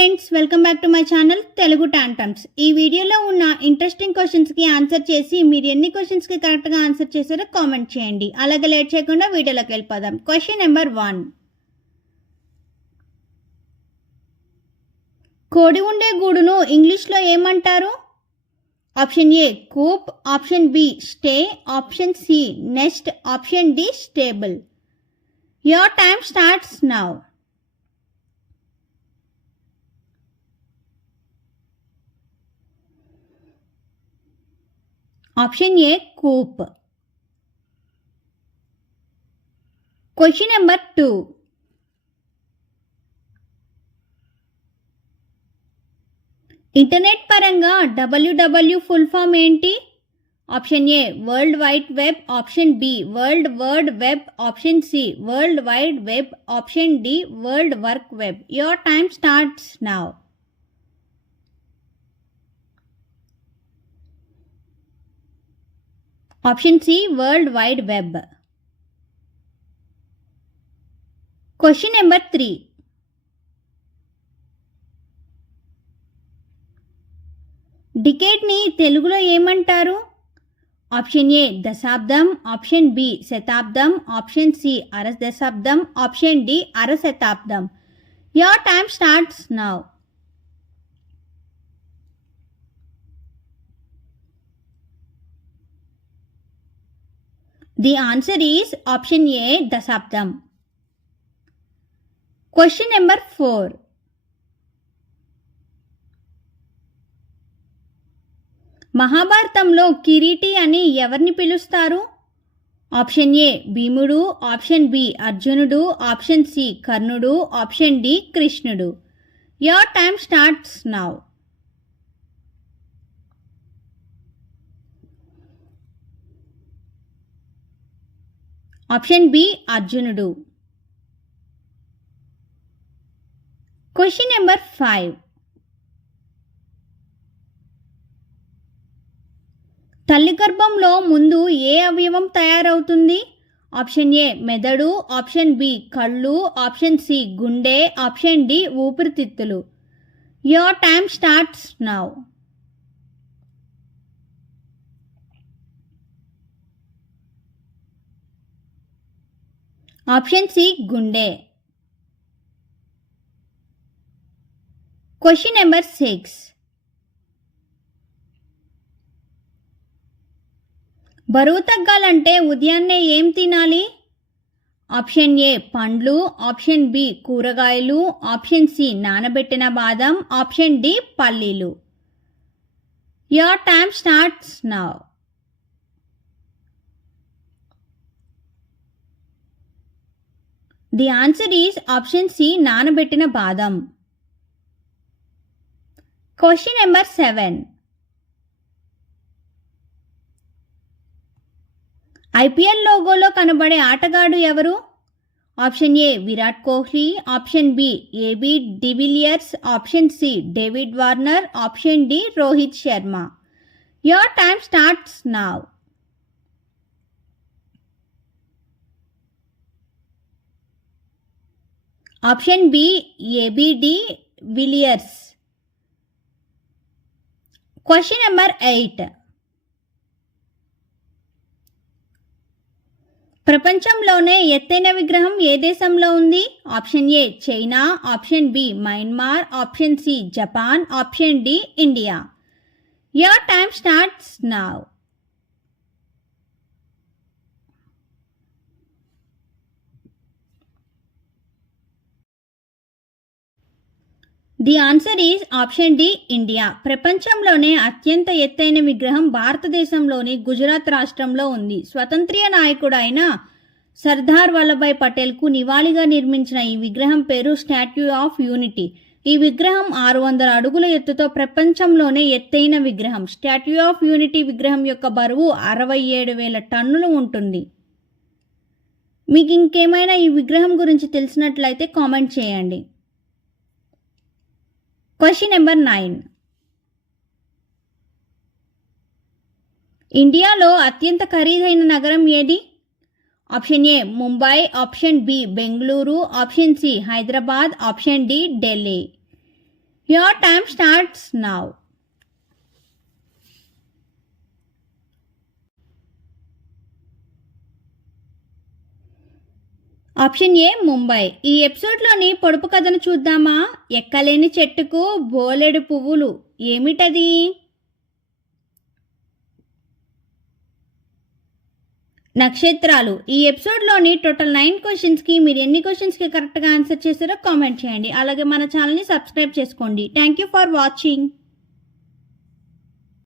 Friends, welcome back to my channel Telugu టాంటమ్స్. ఈ వీడియోలో ఉన్న ఇంట్రెస్టింగ్ క్వశ్చన్స్కి ఆన్సర్ చేసి మీరు ఎన్ని క్వశ్చన్స్కి కరెక్ట్గా ఆన్సర్ చేశారో కామెంట్ చేయండి. అలాగే లేట్ చేయకుండా వీడియోలోకి వెళ్ళిపోదాం. Question number 1. కోడి ఉండే గూడును ఇంగ్లీష్లో ఏమంటారు? Option A coop, option B stay, option C nest, option D stable. Your time starts now. Option A coop. Question number 2. Internet పరంగా WW ఫుల్ ఫామ్ ఏంటి? Option A world wide web, option B world word web, option C world wide web, option D world work web. Your time starts now. Option C World Wide Web. Question number 3. డికేడ్ ని తెలుగులో ఏమంటారు? Option ఏ దశాబ్దం, option B శతాబ్దం, option C అర దశాబ్దం, option D అర శతాబ్దం. Your time starts now. The answer is option A దశాబ్దం. Question number 4. మహాభారతంలో కిరీటి అని ఎవరిని పిలుస్తారు? ఆప్షన్ ఏ భీముడు, ఆప్షన్ బి అర్జునుడు, ఆప్షన్ సి కర్ణుడు, ఆప్షన్ డి కృష్ణుడు. Your time starts now. Option B అర్జునుడు. Question number 5. తల్లి గర్భంలో ముందు ఏ అవయవం తయారవుతుంది? ఆప్షన్ ఏ మెదడు, ఆప్షన్ బి కళ్ళు, ఆప్షన్ సి గుండె, ఆప్షన్ డి ఊపిరితిత్తులు. Your time starts now. Option C గుండె. Question number 6. బరువు తగ్గాలంటే ఉదయాన్నే ఏం తినాలి? ఆప్షన్ ఏ పండ్లు, ఆప్షన్ బి కూరగాయలు, ఆప్షన్ సి నానబెట్టిన బాదం, ఆప్షన్ డి పల్లీలు. Your time starts now. The answer is option C నానబెట్టిన బాదం. Question number 7. IPL లోగోలో కనబడే ఆటగాడు ఎవరు? Option A Virat Kohli, option B AB de Villiers, option C David Warner, option D Rohit Sharma. Your time starts now. Option B AB de Villiers. Question number 8. ప్రపంచంలోనే ఎత్తైన విగ్రహం ఏ దేశంలో ఉంది? Option A China, option B Myanmar, option C Japan, option D India. Your time starts now. The answer is option D India. ప్రపంచంలోనే అత్యంత ఎత్తైన విగ్రహం భారతదేశంలోని గుజరాత్ రాష్ట్రంలో ఉంది. స్వతంత్ర నాయకుడు అయిన సర్దార్ వల్లభాయ్ పటేల్కు నివాళిగా నిర్మించిన ఈ విగ్రహం పేరు స్టాట్యూ ఆఫ్ యూనిటీ. ఈ విగ్రహం 600 అడుగుల ఎత్తుతో ప్రపంచంలోనే ఎత్తైన విగ్రహం. స్టాట్యూ ఆఫ్ యూనిటీ విగ్రహం యొక్క బరువు 67,000 టన్నులు ఉంటుంది. మీకు ఇంకేమైనా ఈ విగ్రహం గురించి తెలిసినట్లయితే కామెంట్ చేయండి. Question number 9. ఇండియాలో అత్యంత ఖరీదైన నగరం ఏది? Option A Mumbai, option B Bengaluru, option C Hyderabad, option D Delhi. Your time starts now. Option A Mumbai. ఈ ఎపిసోడ్లోని పొడుపు కథను చూద్దామా. ఎక్కలేని చెట్టుకు బోలెడు పువ్వులు, ఏమిటది? నక్షత్రాలు. ఈ ఎపిసోడ్లోని టోటల్ 9 క్వశ్చన్స్కి మీరు ఎన్ని క్వశ్చన్స్కి కరెక్ట్గా ఆన్సర్ చేశారో కామెంట్ చేయండి. అలాగే మన ఛానల్ని సబ్స్క్రైబ్ చేసుకోండి. Thank you for watching.